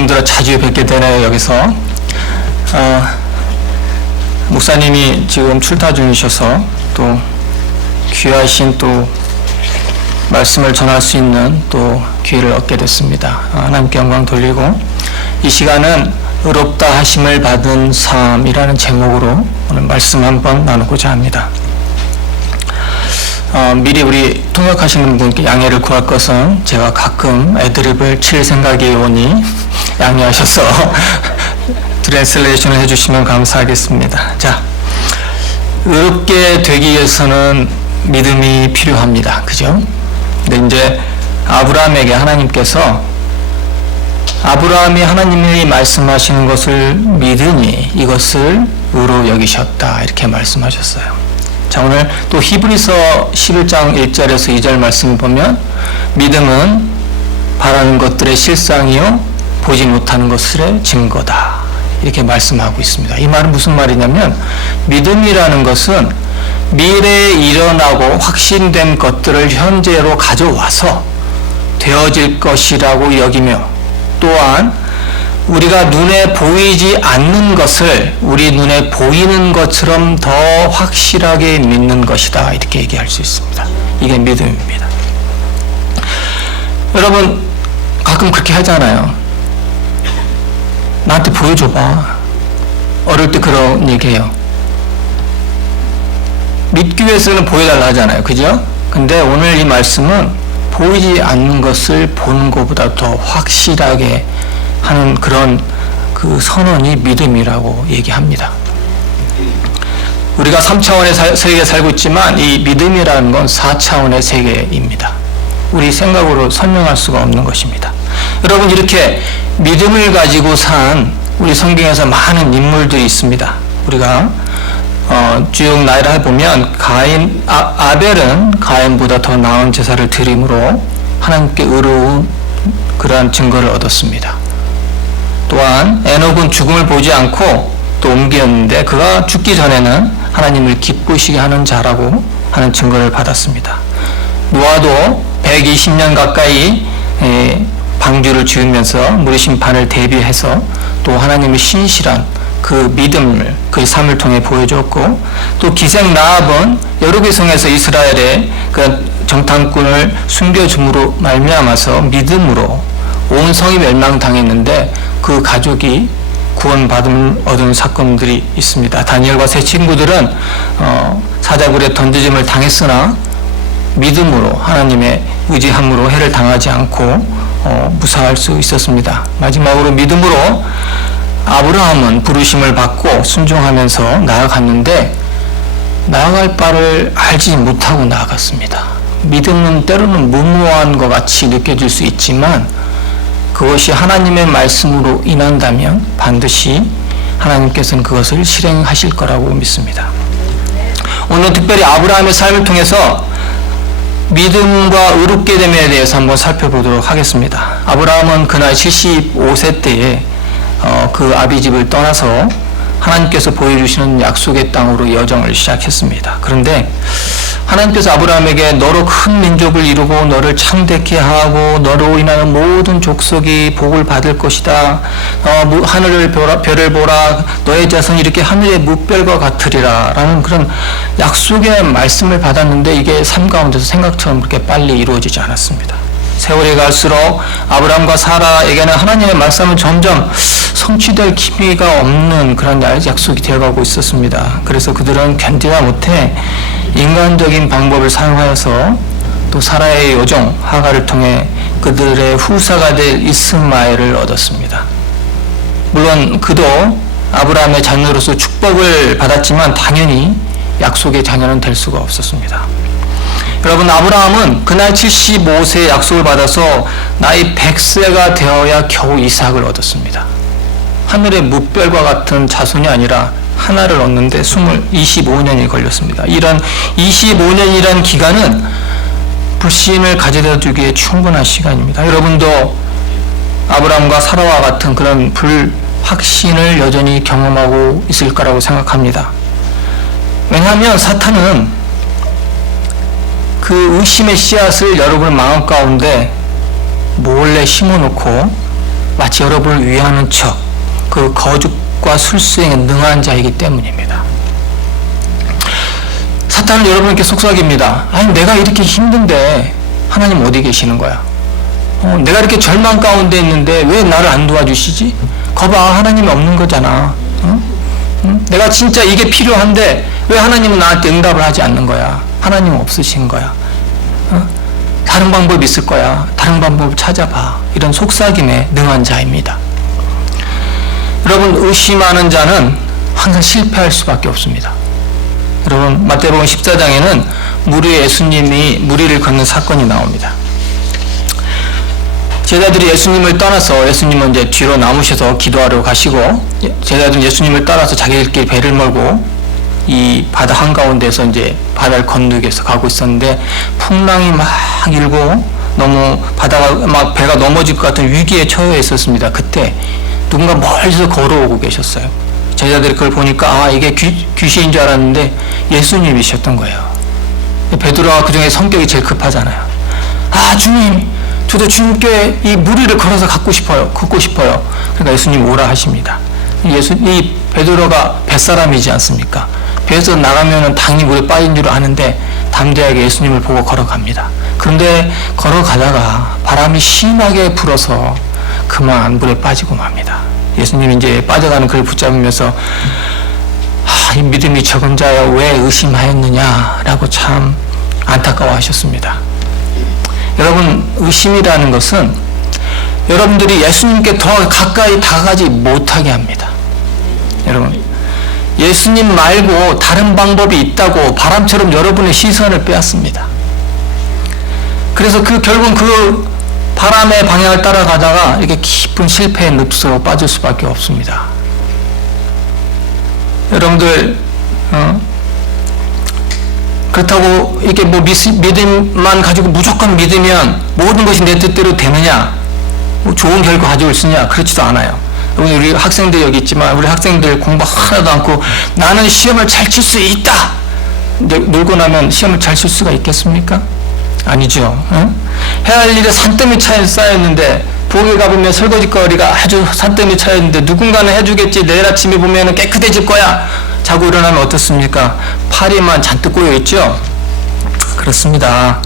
요즘 들어 자주 뵙게 되네요, 여기서. 목사님이 지금 출타 중이셔서 또 귀하신 또 말씀을 전할 수 있는 또 기회를 얻게 됐습니다. 하나님께 영광 돌리고, 이 시간은 의롭다 하심을 받은 삶이라는 제목으로 오늘 말씀 한번 나누고자 합니다. 미리 우리 통역하시는 분께 양해를 구할 것은, 제가 가끔 애드립을 칠 생각이 오니 양해하셔서 트랜슬레이션을 해주시면 감사하겠습니다. 자, 의롭게 되기 위해서는 믿음이 필요합니다. 그죠? 근데 이제 아브라함에게 하나님께서, 아브라함이 하나님이 말씀하시는 것을 믿으니 이것을 의로 여기셨다, 이렇게 말씀하셨어요. 자, 오늘 또 히브리서 11장 1절에서 2절 말씀을 보면, 믿음은 바라는 것들의 실상이요 보지 못하는 것들의 증거다, 이렇게 말씀하고 있습니다. 이 말은 무슨 말이냐면, 믿음이라는 것은 미래에 일어나고 확신된 것들을 현재로 가져와서 되어질 것이라고 여기며, 또한 우리가 눈에 보이지 않는 것을 우리 눈에 보이는 것처럼 더 확실하게 믿는 것이다, 이렇게 얘기할 수 있습니다. 이게 믿음입니다. 여러분, 가끔 그렇게 하잖아요. 나한테 보여줘봐. 어릴 때 그런 얘기해요. 믿기 위해서는 보여달라 하잖아요. 그죠? 근데 오늘 이 말씀은 보이지 않는 것을 보는 것보다 더 확실하게 하는 그런 그 선언이 믿음이라고 얘기합니다. 우리가 3차원의 세계에 살고 있지만 이 믿음이라는 건 4차원의 세계입니다. 우리 생각으로 설명할 수가 없는 것입니다. 여러분, 이렇게 믿음을 가지고 산 우리 성경에서 많은 인물들이 있습니다. 우리가 쭉 나열을 해보면, 아벨은 가인보다 더 나은 제사를 드림으로 하나님께 의로운 그러한 증거를 얻었습니다. 또한 에녹은 죽음을 보지 않고 또 옮겼는데, 그가 죽기 전에는 하나님을 기쁘시게 하는 자라고 하는 증거를 받았습니다. 노아도 120년 가까이 방주를 지으면서 무리 심판을 대비해서 또 하나님의 신실한 그 믿음을, 그 삶을 통해 보여줬고, 또 기생 라합은 여루기성에서 이스라엘의 그 정탐꾼을 숨겨줌으로 말미암아서 믿음으로 온 성이 멸망당했는데 그 가족이 구원받음 얻은 사건들이 있습니다. 다니엘과 세 친구들은 사자굴에 던져짐을 당했으나 믿음으로, 하나님의 의지함으로 해를 당하지 않고 무사할 수 있었습니다. 마지막으로 믿음으로 아브라함은 부르심을 받고 순종하면서 나아갔는데, 나아갈 바를 알지 못하고 나아갔습니다. 믿음은 때로는 무모한 것 같이 느껴질 수 있지만, 그것이 하나님의 말씀으로 인한다면 반드시 하나님께서는 그것을 실행하실 거라고 믿습니다. 오늘 특별히 아브라함의 삶을 통해서 믿음과 의롭게 됨에 대해서 한번 살펴보도록 하겠습니다. 아브라함은 그날 75세 때에 그 아비 집을 떠나서 하나님께서 보여주시는 약속의 땅으로 여정을 시작했습니다. 그런데 하나님께서 아브라함에게 너로 큰 민족을 이루고 너를 창대케 하고 너로 인하여 모든 족속이 복을 받을 것이다. 하늘을 별을 보라. 너의 자손이 이렇게 하늘의 뭇별과 같으리라. 라는 그런 약속의 말씀을 받았는데, 이게 삶 가운데서 생각처럼 그렇게 빨리 이루어지지 않았습니다. 세월이 갈수록 아브라함과 사라에게는 하나님의 말씀은 점점 성취될 기미가 없는 그런 약속이 되어가고 있었습니다. 그래서 그들은 견디다 못해 인간적인 방법을 사용하여서 또 사라의 요정 하가를 통해 그들의 후사가 될 이스마엘을 얻었습니다. 물론 그도 아브라함의 자녀로서 축복을 받았지만 당연히 약속의 자녀는 될 수가 없었습니다. 여러분, 아브라함은 그날 75세의 약속을 받아서 나이 100세가 되어야 겨우 이삭을 얻었습니다. 하늘의 뭇별과 같은 자손이 아니라 하나를 얻는데 25년이 걸렸습니다. 이런 25년이라는 기간은 불신을 가져다 주기에 충분한 시간입니다. 여러분도 아브라함과 사라와 같은 그런 불확신을 여전히 경험하고 있을 거라고 생각합니다. 왜냐하면 사탄은 그 의심의 씨앗을 여러분의 마음 가운데 몰래 심어놓고 마치 여러분을 위하는 척, 그 거짓과 술수행에 능한 자이기 때문입니다. 사탄은 여러분께 속삭입니다. 아니, 내가 이렇게 힘든데 하나님 어디 계시는 거야? 내가 이렇게 절망 가운데 있는데 왜 나를 안 도와주시지? 거봐, 하나님이 없는 거잖아. 내가 진짜 이게 필요한데 왜 하나님은 나한테 응답을 하지 않는 거야? 하나님은 없으신 거야. 다른 방법이 있을 거야. 다른 방법을 찾아봐. 이런 속삭임에 능한 자입니다. 여러분, 의심하는 자는 항상 실패할 수밖에 없습니다. 여러분, 마태복음 14장에는 무리의 예수님이 무리를 걷는 사건이 나옵니다. 제자들이 예수님을 떠나서, 예수님은 이제 뒤로 남으셔서 기도하러 가시고, 제자들은 예수님을 따라서 자기들끼리 배를 몰고 이 바다 한가운데서 이제 바다를 건너기 위해서 가고 있었는데, 풍랑이 막 일고 너무 바다가 막 배가 넘어질 것 같은 위기에 처해 있었습니다. 그때 누군가 멀리서 걸어오고 계셨어요. 제자들이 그걸 보니까 이게 귀신인 줄 알았는데 예수님이셨던 거예요. 베드로가 그중에 성격이 제일 급하잖아요. 주님, 저도 주님께 이 무리를 걸어서 걷고 싶어요. 그러니까 예수님 오라 하십니다. 이 베드로가 뱃사람이지 않습니까? 배에서 나가면은 당연히 물에 빠진 줄 아는데 담대하게 예수님을 보고 걸어갑니다. 그런데 걸어가다가 바람이 심하게 불어서 그만 물에 빠지고 맙니다. 예수님이 이제 빠져가는 그를 붙잡으면서 이 믿음이 적은 자여 왜 의심하였느냐라고 참 안타까워하셨습니다. 여러분, 의심이라는 것은 여러분들이 예수님께 더 가까이 다가가지 못하게 합니다. 여러분, 예수님 말고 다른 방법이 있다고 바람처럼 여러분의 시선을 빼앗습니다. 그래서 결국은 그 바람의 방향을 따라가다가 이렇게 깊은 실패의 늪으로 빠질 수밖에 없습니다. 여러분들, 그렇다고 이렇게 믿음만 가지고 무조건 믿으면 모든 것이 내 뜻대로 되느냐? 좋은 결과 가져올 수 있느냐? 그렇지도 않아요. 우리 학생들 여기 있지만 우리 학생들 공부 하나도 않고 나는 시험을 잘 칠 수 있다. 놀고 나면 시험을 잘 칠 수가 있겠습니까? 아니죠. 해야 할 일에 산더미 쌓였는데 부엌에 가보면 설거지거리가 아주 산더미 차였는데 누군가는 해주겠지. 내일 아침에 보면 깨끗해질 거야. 자고 일어나면 어떻습니까? 파리만 잔뜩 꼬여있죠. 그렇습니다.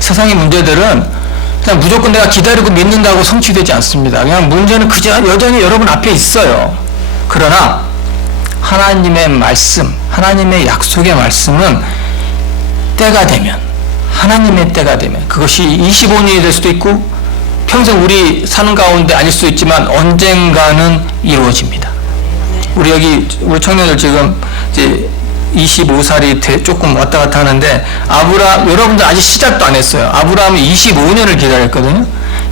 세상의 문제들은 그냥 무조건 내가 기다리고 믿는다고 성취되지 않습니다. 그냥 문제는 여전히 여러분 앞에 있어요. 그러나 하나님의 말씀, 하나님의 약속의 말씀은 때가 되면, 하나님의 때가 되면, 그것이 25년이 될 수도 있고 평생 우리 사는 가운데 아닐 수도 있지만 언젠가는 이루어집니다. 우리 청년들 지금 이제 25살이 조금 왔다 갔다 하는데, 여러분들 아직 시작도 안 했어요. 아브라함이 25년을 기다렸거든요.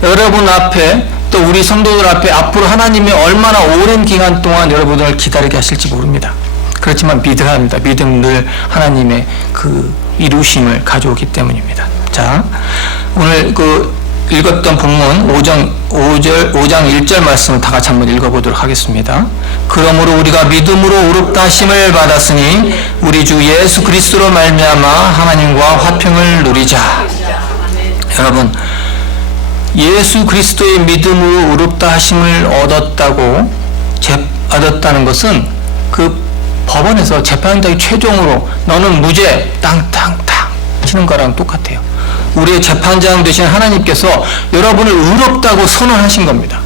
여러분 앞에, 또 우리 성도들 앞에 앞으로 하나님이 얼마나 오랜 기간 동안 여러분을 기다리게 하실지 모릅니다. 그렇지만 믿어야 합니다. 믿음은 늘 하나님의 그 이루심을 가져오기 때문입니다. 자, 오늘 읽었던 본문 5장 1절 말씀을 다 같이 한번 읽어보도록 하겠습니다. 그러므로 우리가 믿음으로 의롭다 하심을 받았으니 우리 주 예수 그리스도로 말미암아 하나님과 화평을 누리자. 여러분, 예수 그리스도의 믿음으로 의롭다 하심을 얻었다는 것은 그 법원에서 재판장이 최종으로 너는 무죄 땅땅땅 치는 거랑 똑같아요. 우리의 재판장 되신 하나님께서 여러분을 의롭다고 선언하신 겁니다.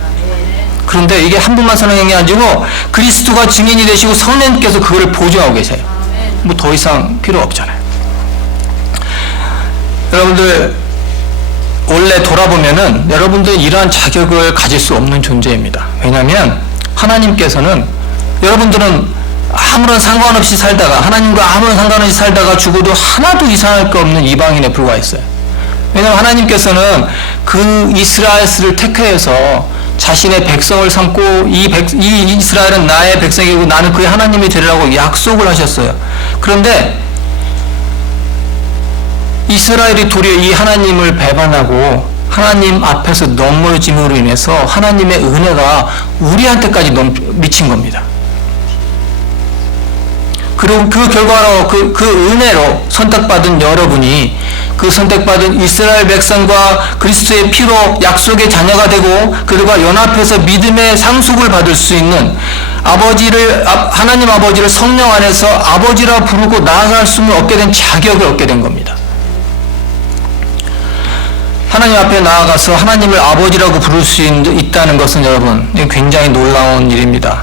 그런데 이게 한 분만 선언한 게 아니고 그리스도가 증인이 되시고 성령께서 그거를 보증하고 계세요. 뭐 더 이상 필요 없잖아요. 여러분들, 원래 돌아보면은 여러분들 이러한 자격을 가질 수 없는 존재입니다. 왜냐하면 하나님께서는, 여러분들은 아무런 상관없이 살다가, 하나님과 아무런 상관없이 살다가 죽어도 하나도 이상할 거 없는 이방인에 불과했어요. 왜냐하면 하나님께서는 그 이스라엘을 택해서 자신의 백성을 삼고 이 이스라엘은 나의 백성이고 나는 그의 하나님이 되리라고 약속을 하셨어요. 그런데 이스라엘이 도리어 이 하나님을 배반하고 하나님 앞에서 넘어짐으로 인해서 하나님의 은혜가 우리한테까지 미친 겁니다. 그리고 그 결과로 그 은혜로 선택받은 여러분이 그 선택받은 이스라엘 백성과 그리스도의 피로 약속의 자녀가 되고 그들과 연합해서 믿음의 상속을 받을 수 있는 하나님 아버지를 성령 안에서 아버지라 부르고 나아갈 수 얻게 된 자격을 얻게 된 겁니다. 하나님 앞에 나아가서 하나님을 아버지라고 부를 수 있다는 것은 여러분 굉장히 놀라운 일입니다.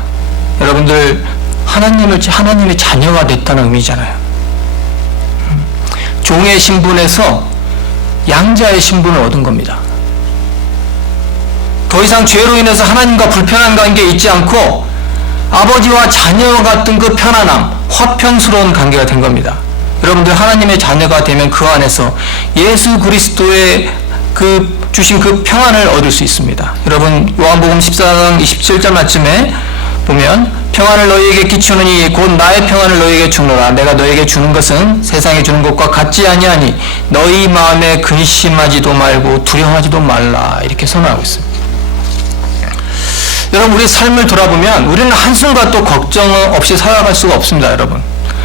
여러분들 하나님의 자녀가 됐다는 의미잖아요. 종의 신분에서 양자의 신분을 얻은 겁니다. 더 이상 죄로 인해서 하나님과 불편한 관계에 있지 않고 아버지와 자녀 같은 그 편안함, 화평스러운 관계가 된 겁니다. 여러분들 하나님의 자녀가 되면 그 안에서 예수 그리스도의 주신 그 평안을 얻을 수 있습니다. 여러분 요한복음 14장 27절 말씀에 보면 평안을 너희에게 끼치노니 곧 나의 평안을 너희에게 주노라. 내가 너희에게 주는 것은 세상에 주는 것과 같지 아니하니 너희 마음에 근심하지도 말고 두려워하지도 말라. 이렇게 선언하고 있습니다. 여러분 우리 삶을 돌아보면 우리는 한순간도 걱정 없이 살아갈 수가 없습니다. 여러분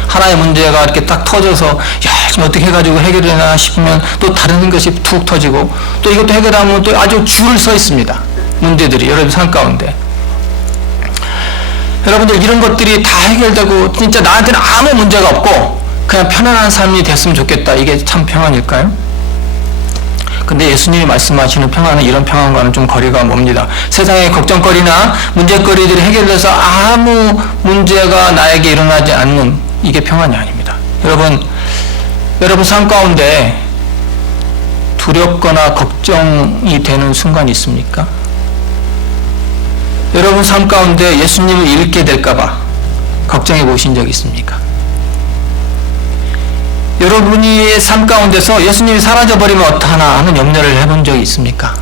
하나의 문제가 이렇게 딱 터져서 야 지금 어떻게 해가지고 해결되나 싶으면 또 다른 것이 툭 터지고 또 이것도 해결하면 또 아주 줄을 서 있습니다. 문제들이 여러분 삶 가운데 여러분들 이런 것들이 다 해결되고 진짜 나한테는 아무 문제가 없고 그냥 편안한 삶이 됐으면 좋겠다. 이게 참 평안일까요? 근데 예수님이 말씀하시는 평안은 이런 평안과는 좀 거리가 멉니다. 세상의 걱정거리나 문제거리들이 해결돼서 아무 문제가 나에게 일어나지 않는 이게 평안이 아닙니다. 여러분 삶 가운데 두렵거나 걱정이 되는 순간이 있습니까? 여러분 삶 가운데 예수님을 잃게 될까봐 걱정해 보신 적 있습니까? 여러분의 삶 가운데서 예수님이 사라져버리면 어떡하나 하는 염려를 해본 적이 있습니까?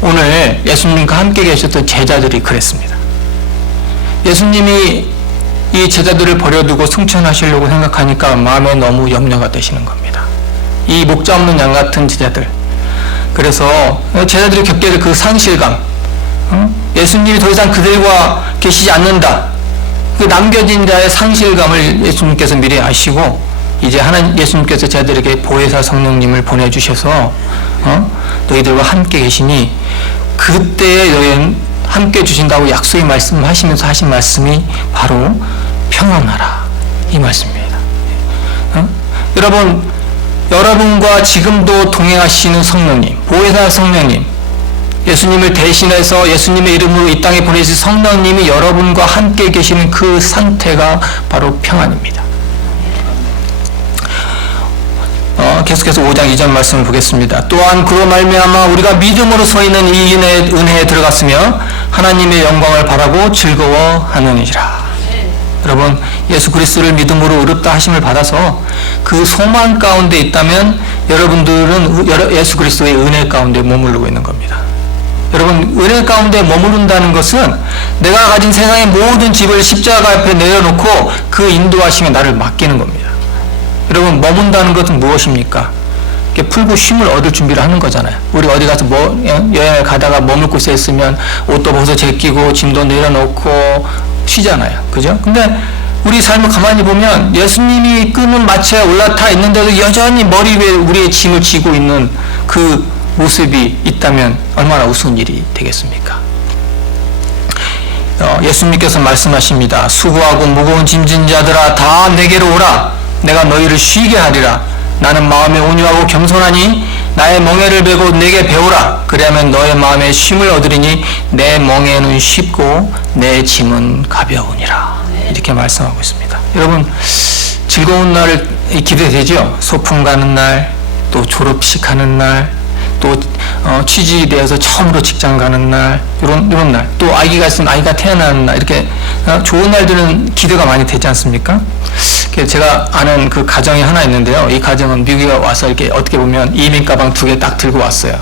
오늘 예수님과 함께 계셨던 제자들이 그랬습니다. 예수님이 이 제자들을 버려두고 승천하시려고 생각하니까 마음에 너무 염려가 되시는 겁니다. 이 목자 없는 양 같은 제자들. 그래서 제자들이 겪게 될 그 상실감, 예수님이 더 이상 그들과 계시지 않는다. 그 남겨진 자의 상실감을 예수님께서 미리 아시고 이제 예수님께서 제자들에게 보혜사 성령님을 보내주셔서 너희들과 함께 계시니 그때에 너희는 함께 주신다고 약속의 말씀하시면서 하신 말씀이 바로 평안하라 이 말씀입니다. 여러분과 지금도 동행하시는 성령님, 보혜사 성령님, 예수님을 대신해서 예수님의 이름으로 이 땅에 보내신 성령님이 여러분과 함께 계시는 그 상태가 바로 평안입니다. 계속해서 5장 2절 말씀을 보겠습니다. 또한 그로 말미암아 우리가 믿음으로 서 있는 이 은혜에 들어갔으며 하나님의 영광을 바라고 즐거워하느니라. 여러분 예수 그리스도를 믿음으로 의롭다 하심을 받아서 그 소망 가운데 있다면 여러분들은 예수 그리스도의 은혜 가운데 머무르고 있는 겁니다. 여러분 은혜 가운데 머무른다는 것은 내가 가진 세상의 모든 집을 십자가 앞에 내려놓고 그 인도하심에 나를 맡기는 겁니다. 여러분 머문다는 것은 무엇입니까? 이렇게 풀고 쉼을 얻을 준비를 하는 거잖아요. 우리 어디 가서 여행을 가다가 머물 곳에 있으면 옷도 벗어 제끼고 짐도 내려놓고 쉬잖아요. 그죠? 근데 우리 삶을 가만히 보면 예수님이 끄는 마차에 올라타 있는데도 여전히 머리 위에 우리의 짐을 지고 있는 그 모습이 있다면 얼마나 우스운 일이 되겠습니까? 예수님께서 말씀하십니다. 수고하고 무거운 짐진 자들아 다 내게로 오라. 내가 너희를 쉬게 하리라. 나는 마음에 온유하고 겸손하니 나의 멍에를 베고 내게 배우라. 그리하면 너의 마음에 쉼을 얻으리니 내 멍에는 쉽고 내 짐은 가벼우니라. 이렇게 말씀하고 있습니다. 여러분 즐거운 날을 기대되죠? 소풍 가는 날, 또 졸업식 하는 날, 또 취직되어서 처음으로 직장 가는 날, 이런 날, 또 아기가 있으면 아이가 태어나는 날, 이렇게 좋은 날들은 기대가 많이 되지 않습니까? 제가 아는 그 가정이 하나 있는데요. 이 가정은 미국에 와서 이렇게 어떻게 보면 이민 가방 2개 딱 들고 왔어요.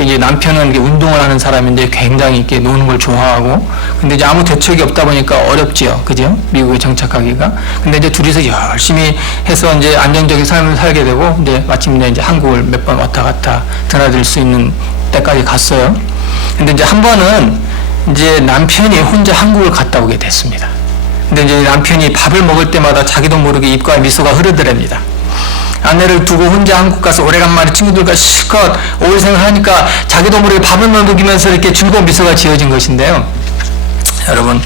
이제 남편은 이렇게 운동을 하는 사람인데 굉장히 이렇게 노는 걸 좋아하고, 근데 이제 아무 대책이 없다 보니까 어렵지요. 그죠? 미국에 정착하기가. 근데 이제 둘이서 열심히 해서 이제 안정적인 삶을 살게 되고, 이제 마침내 이제 한국을 몇 번 왔다 갔다 드나들 수 있는 때까지 갔어요. 근데 이제 한 번은 이제 남편이 혼자 한국을 갔다 오게 됐습니다. 근데 이제 남편이 밥을 먹을 때마다 자기도 모르게 입가에 미소가 흐르더랍니다. 아내를 두고 혼자 한국 가서 오래간만에 친구들과 실컷 어울 생활하니까 자기도 모르게 밥을 먹이면서 이렇게 즐거운 미소가 지어진 것인데요. 여러분,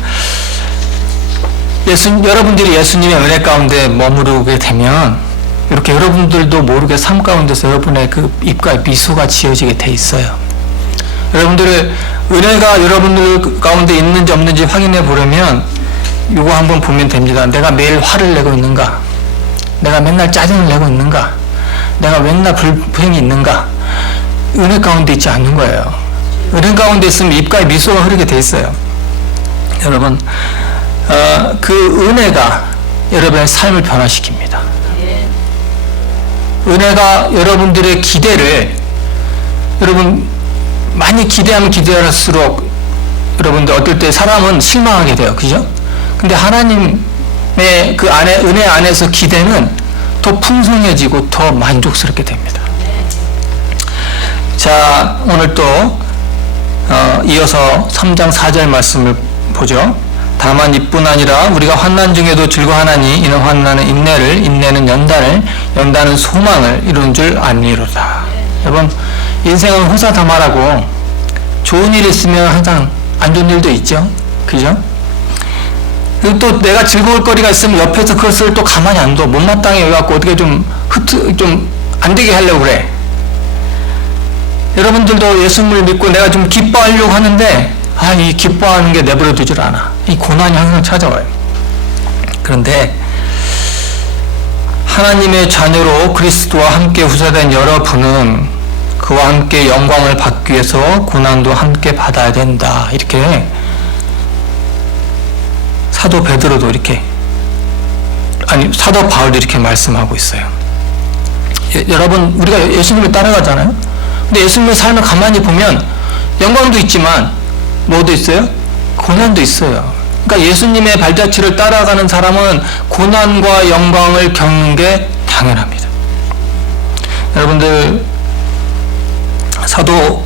여러분들이 예수님의 은혜 가운데 머무르게 되면 이렇게 여러분들도 모르게 삶 가운데서 여러분의 그 입가에 미소가 지어지게 돼 있어요. 여러분들의 은혜가 여러분들 가운데 있는지 없는지 확인해 보려면 이거 한번 보면 됩니다. 내가 매일 화를 내고 있는가? 내가 맨날 짜증을 내고 있는가? 내가 맨날 불평이 있는가? 은혜 가운데 있지 않는 거예요. 은혜 가운데 있으면 입가에 미소가 흐르게 돼 있어요. 여러분, 그 은혜가 여러분의 삶을 변화시킵니다. 은혜가 여러분들의 기대를, 여러분 많이 기대하면 기대할수록 여러분들 어떨 때 사람은 실망하게 돼요. 그죠? 근데 하나님의 그 안에, 은혜 안에서 기대는 더 풍성해지고 더 만족스럽게 됩니다. 자, 오늘 또 이어서 3장 4절 말씀을 보죠. 다만 이뿐 아니라 우리가 환난 중에도 즐거워하나니 이는 환난은 인내를, 인내는 연단을, 연단은 소망을 이루는 줄 아니로다. 여러분, 인생은 호사다마라고 좋은 일 있으면 항상 안 좋은 일도 있죠. 그죠? 그리고 또 내가 즐거울 거리가 있으면 옆에서 그것을 또 가만히 안 둬. 못마땅해 해갖고 어떻게 좀 안 되게 하려고 그래. 여러분들도 예수님을 믿고 내가 좀 기뻐하려고 하는데 이 기뻐하는 게 내버려 두질 않아. 이 고난이 항상 찾아와요. 그런데 하나님의 자녀로 그리스도와 함께 후사된 여러분은 그와 함께 영광을 받기 위해서 고난도 함께 받아야 된다. 이렇게 사도 베드로도 이렇게, 사도 바울도 이렇게 말씀하고 있어요. 여러분, 우리가 예수님을 따라가잖아요. 근데 예수님의 삶을 가만히 보면 영광도 있지만 뭐도 있어요? 고난도 있어요. 그러니까 예수님의 발자취를 따라가는 사람은 고난과 영광을 겪는 게 당연합니다. 여러분들, 사도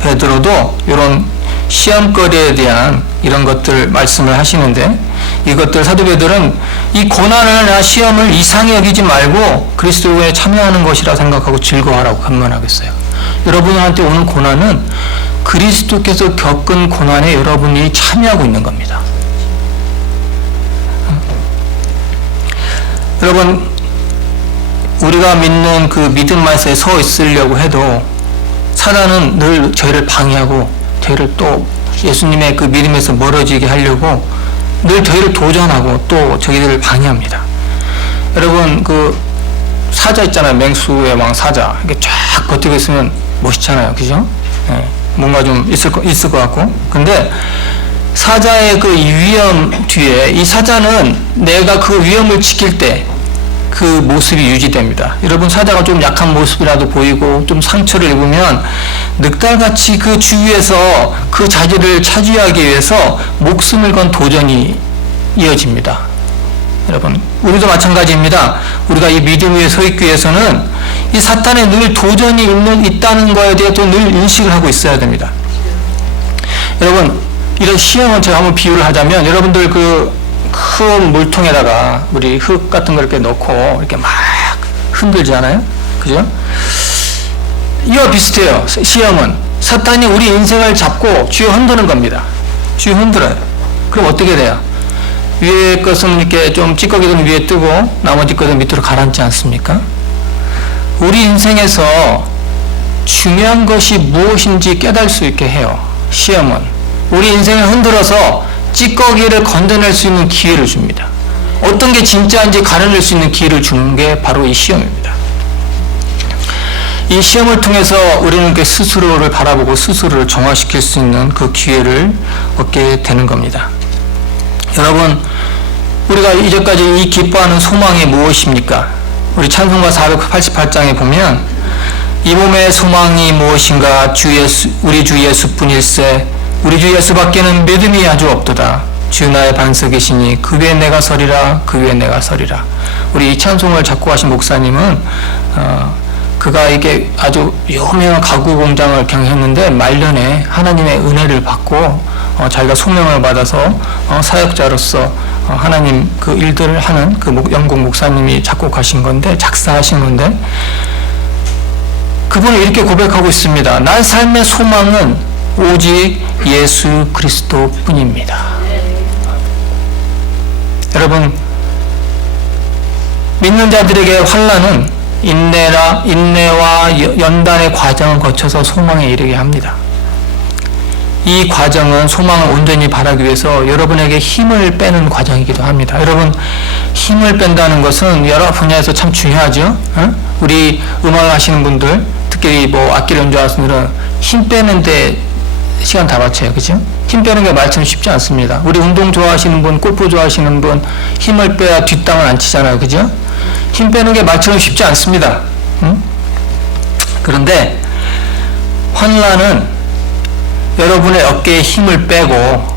베드로도 이런 시험거리에 대한 이런 것들 말씀을 하시는데, 이것들 사도 베드로는 이 고난을, 시험을 이상히 여기지 말고 그리스도에 참여하는 것이라 생각하고 즐거워하라고 권면하겠어요. 여러분한테 오는 고난은 그리스도께서 겪은 고난에 여러분이 참여하고 있는 겁니다. 여러분, 우리가 믿는 그 믿음 말씀에 서 있으려고 해도 사단은 늘 저희를 방해하고 저희를 또 예수님의 그 믿음에서 멀어지게 하려고 늘 저희를 도전하고 또 저희들을 방해합니다. 여러분, 그 사자 있잖아요. 맹수의 왕 사자. 이게 쫙 버티고 있으면 멋있잖아요. 그죠? 네. 뭔가 좀 있을 것 같고. 근데 사자의 그 위험 뒤에 이 사자는 내가 그 위험을 지킬 때 그 모습이 유지됩니다. 여러분, 사자가 좀 약한 모습이라도 보이고 좀 상처를 입으면 늑달같이 그 주위에서 그 자리를 차지하기 위해서 목숨을 건 도전이 이어집니다. 여러분, 우리도 마찬가지입니다. 우리가 이 믿음 위에 서 있기 위해서는 이 사탄에 늘 도전이 있다는 거에 대해 또 늘 인식을 하고 있어야 됩니다. 여러분, 이런 시험은 제가 한번 비유를 하자면, 여러분들 그 큰 물통에다가 우리 흙 같은 걸 이렇게 넣고 이렇게 막 흔들잖아요. 그죠? 이와 비슷해요. 시험은 사탄이 우리 인생을 잡고 쥐어 흔드는 겁니다. 쥐어 흔들어요. 그럼 어떻게 돼요? 위에 것은 이렇게 좀 찌꺼기는 위에 뜨고 나머지 것은 밑으로 가라앉지 않습니까? 우리 인생에서 중요한 것이 무엇인지 깨달을 수 있게 해요. 시험은 우리 인생을 흔들어서 찌꺼기를 건져낼 수 있는 기회를 줍니다. 어떤 게 진짜인지 가려낼 수 있는 기회를 주는 게 바로 이 시험입니다. 이 시험을 통해서 우리는 그 스스로를 바라보고 스스로를 정화시킬 수 있는 그 기회를 얻게 되는 겁니다. 여러분, 우리가 이제까지 이 기뻐하는 소망이 무엇입니까? 우리 찬송가 488장에 보면 이 몸의 소망이 무엇인가 우리 주 예수뿐일세 우리 주 예수밖에는 믿음이 아주 없도다. 주 나의 반석이시니 그 위에 내가 서리라 그 위에 내가 서리라. 우리 이 찬송을 작곡하신 목사님은 그가 이게 아주 유명한 가구 공장을 경영했는데 말년에 하나님의 은혜를 받고 자기가 소명을 받아서 사역자로서 하나님 그 일들을 하는 그 영국 목사님이 작곡하신 건데, 작사하신 건데, 그분은 이렇게 고백하고 있습니다. 나의 삶의 소망은 오직 예수 그리스도 뿐입니다. 여러분, 믿는 자들에게 환난은 인내와 연단의 과정을 거쳐서 소망에 이르게 합니다. 이 과정은 소망을 온전히 바라기 위해서 여러분에게 힘을 빼는 과정이기도 합니다. 여러분, 힘을 뺀다는 것은 여러 분야에서 참 중요하죠. 우리 음악 하시는 분들, 특히 뭐 악기를 연주하시는 분들은 힘 빼는 데 시간 다 바쳐요. 그죠? 힘 빼는 게 말처럼 쉽지 않습니다. 우리 운동 좋아하시는 분, 골프 좋아하시는 분, 힘을 빼야 뒷땅을 안 치잖아요. 그죠? 힘 빼는 게 말처럼 쉽지 않습니다. 그런데 환난은 여러분의 어깨에 힘을 빼고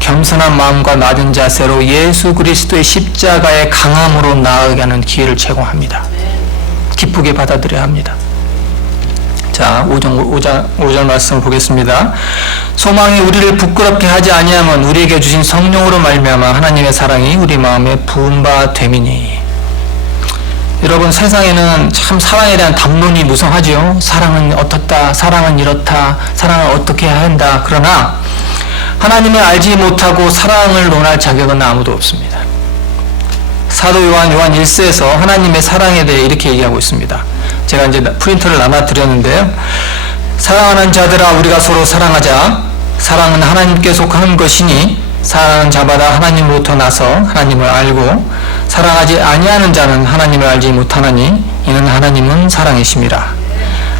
겸손한 마음과 낮은 자세로 예수 그리스도의 십자가의 강함으로 나아가게 하는 기회를 제공합니다. 기쁘게 받아들여야 합니다. 자, 5절 말씀 보겠습니다. 소망이 우리를 부끄럽게 하지 아니하면 우리에게 주신 성령으로 말미암아 하나님의 사랑이 우리 마음에 부은 바 됨이니. 여러분, 세상에는 참 사랑에 대한 담론이 무성하죠. 사랑은 어떻다, 사랑은 이렇다, 사랑을 어떻게 해야 한다. 그러나 하나님을 알지 못하고 사랑을 논할 자격은 아무도 없습니다. 사도 요한 1서에서 하나님의 사랑에 대해 이렇게 얘기하고 있습니다. 제가 이제 프린터를 나눠드렸는데요. 사랑하는 자들아, 우리가 서로 사랑하자. 사랑은 하나님께 속한 것이니 사랑하는 자마다 하나님으로부터 나서 하나님을 알고 사랑하지 아니하는 자는 하나님을 알지 못하나니 이는 하나님은 사랑이심이라.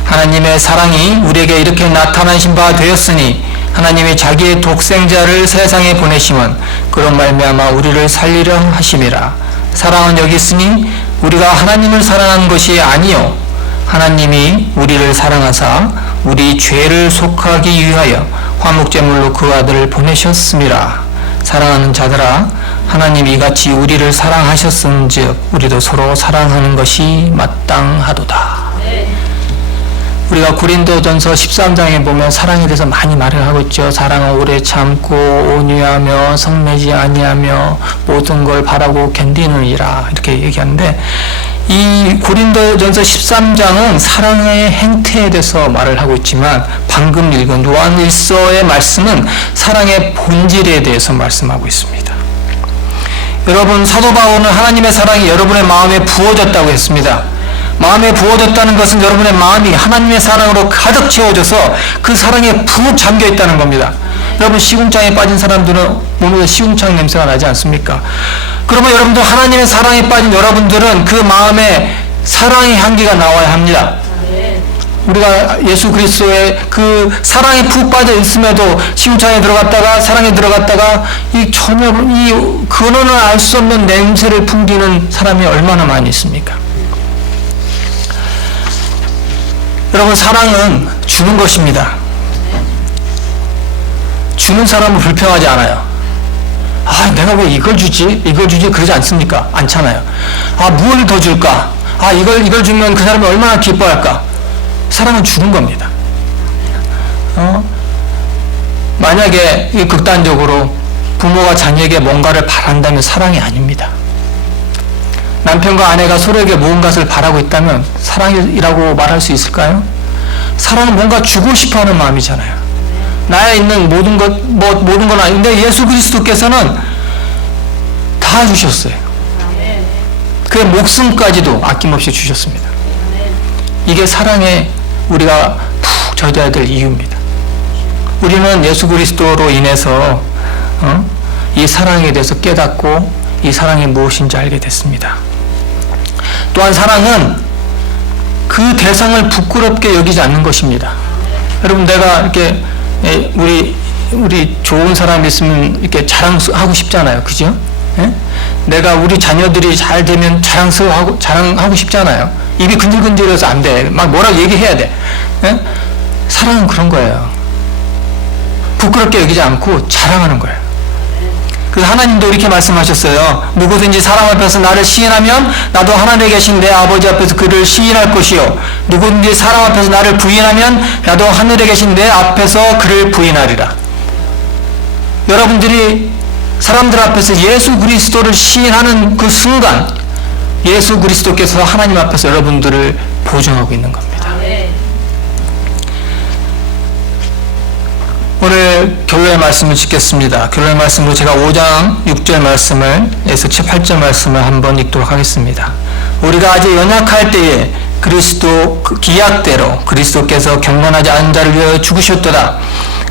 하나님의 사랑이 우리에게 이렇게 나타나신 바 되었으니 하나님이 자기의 독생자를 세상에 보내심은 그런 말미암아 우리를 살리려 하심이라. 사랑은 여기 있으니 우리가 하나님을 사랑한 것이 아니요 하나님이 우리를 사랑하사 우리 죄를 속하기 위하여 화목제물로 그 아들을 보내셨음이라. 사랑하는 자들아, 하나님이 이같이 우리를 사랑하셨은즉 우리도 서로 사랑하는 것이 마땅하도다. 우리가 고린도전서 13장에 보면 사랑에 대해서 많이 말을 하고 있죠. 사랑은 오래 참고 온유하며 성내지 아니하며 모든 걸 바라고 견디느니라, 이렇게 얘기하는데, 이 고린도전서 13장은 사랑의 행태에 대해서 말을 하고 있지만 방금 읽은 요한 1서의 말씀은 사랑의 본질에 대해서 말씀하고 있습니다. 여러분, 사도 바울은 하나님의 사랑이 여러분의 마음에 부어졌다고 했습니다. 마음에 부어졌다는 것은 여러분의 마음이 하나님의 사랑으로 가득 채워져서 그 사랑에 푹 잠겨 있다는 겁니다. 여러분, 시궁창에 빠진 사람들은 몸에서 시궁창 냄새가 나지 않습니까? 그러면 여러분들, 하나님의 사랑에 빠진 여러분들은 그 마음에 사랑의 향기가 나와야 합니다. 우리가 예수 그리스도의 그 사랑에 푹 빠져 있음에도 시궁창에 들어갔다가 사랑에 들어갔다가 이 전혀 이 근원을 알 수 없는 냄새를 풍기는 사람이 얼마나 많이 있습니까? 여러분, 사랑은 주는 것입니다. 주는 사람은 불평하지 않아요. 아, 내가 왜 이걸 주지? 이걸 주지? 그러지 않습니까? 않잖아요. 아, 뭘 더 줄까? 아, 이걸 주면 그 사람이 얼마나 기뻐할까? 사랑은 주는 겁니다. 만약에 극단적으로 부모가 자녀에게 뭔가를 바란다면 사랑이 아닙니다. 남편과 아내가 서로에게 무언가를 바라고 있다면 사랑이라고 말할 수 있을까요? 사랑은 뭔가 주고 싶어 하는 마음이잖아요. 나에 있는 모든 건 아닌데 예수 그리스도께서는 다 주셨어요. 그의 목숨까지도 아낌없이 주셨습니다. 이게 사랑에 우리가 푹 젖어야 될 이유입니다. 우리는 예수 그리스도로 인해서 이 사랑에 대해서 깨닫고 이 사랑이 무엇인지 알게 됐습니다. 또한 사랑은 그 대상을 부끄럽게 여기지 않는 것입니다. 여러분, 내가 이렇게 우리 좋은 사람이 있으면 이렇게 자랑하고 싶잖아요. 그죠? 예? 내가 우리 자녀들이 잘 되면 자랑하고 싶잖아요. 입이 근질근질해서 안 돼. 막 뭐라고 얘기해야 돼. 예? 사랑은 그런 거예요. 부끄럽게 여기지 않고 자랑하는 거예요. 그래서 하나님도 이렇게 말씀하셨어요. 누구든지 사람 앞에서 나를 시인하면 나도 하늘에 계신 내 아버지 앞에서 그를 시인할 것이요. 누구든지 사람 앞에서 나를 부인하면 나도 하늘에 계신 내 앞에서 그를 부인하리라. 여러분들이 사람들 앞에서 예수 그리스도를 시인하는 그 순간 예수 그리스도께서 하나님 앞에서 여러분들을 보증하고 있는 겁니다. 오늘 결론의 말씀을 짓겠습니다. 결론의 말씀으로 제가 5장 6절 말씀을 에서 7, 8절 말씀을 한번 읽도록 하겠습니다. 우리가 아직 연약할 때에 그리스도 기약대로 그리스도께서 경건하지 않은 자를 위하여 죽으셨도다.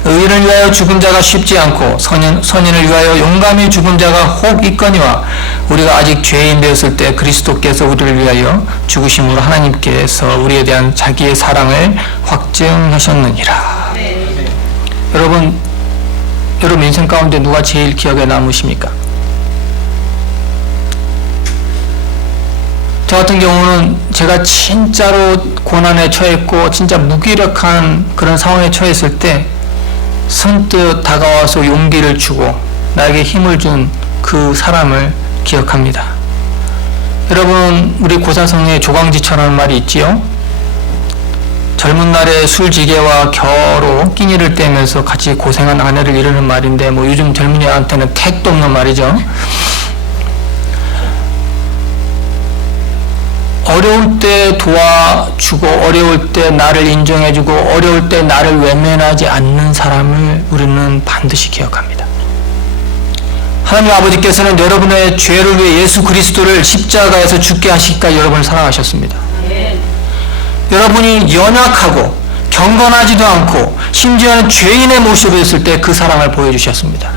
의인을 위하여 죽은 자가 쉽지 않고 선인을 위하여 용감히 죽은 자가 혹 있거니와 우리가 아직 죄인 되었을 때 그리스도께서 우리를 위하여 죽으심으로 하나님께서 우리에 대한 자기의 사랑을 확증하셨느니라. 여러분 인생 가운데 누가 제일 기억에 남으십니까? 저 같은 경우는 제가 진짜로 고난에 처했고 진짜 무기력한 그런 상황에 처했을 때 선뜻 다가와서 용기를 주고 나에게 힘을 준 그 사람을 기억합니다. 여러분 우리 고사성에 조광지처럼 말이 있지요. 젊은 날에 술지게와 겨로 끼니를 떼면서 같이 고생한 아내를 이르는 말인데 뭐 요즘 젊은이한테는 택도 없는 말이죠. 어려울 때 도와주고 어려울 때 나를 인정해주고 어려울 때 나를 외면하지 않는 사람을 우리는 반드시 기억합니다. 하나님 아버지께서는 여러분의 죄를 위해 예수 그리스도를 십자가에서 죽게 하시기까지 여러분을 사랑하셨습니다. 여러분이 연약하고 경건하지도 않고 심지어는 죄인의 모습을 했을 때 그 사랑을 보여주셨습니다.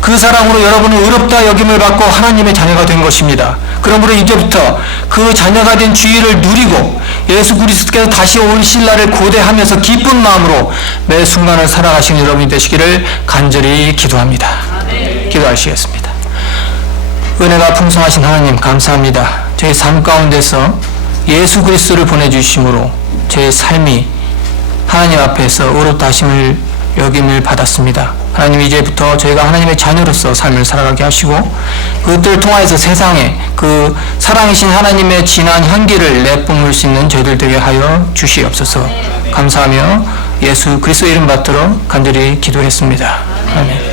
그 사랑으로 여러분은 의롭다 여김을 받고 하나님의 자녀가 된 것입니다. 그러므로 이제부터 그 자녀가 된 주의를 누리고 예수 그리스도께서 다시 오실 날을 고대하면서 기쁜 마음으로 매 순간을 살아가시는 여러분이 되시기를 간절히 기도합니다. 기도하시겠습니다. 은혜가 풍성하신 하나님 감사합니다. 저희 삶 가운데서 예수 그리스도를 보내주심으로 제 삶이 하나님 앞에서 의롭다 하심을 여김을 받았습니다. 하나님 이제부터 저희가 하나님의 자녀로서 삶을 살아가게 하시고 그것들을 통하여서 세상에 그 사랑이신 하나님의 진한 향기를 내뿜을 수 있는 저희들 되게 하여 주시옵소서. 감사하며 예수 그리스도 이름 받들어 간절히 기도했습니다. 아멘.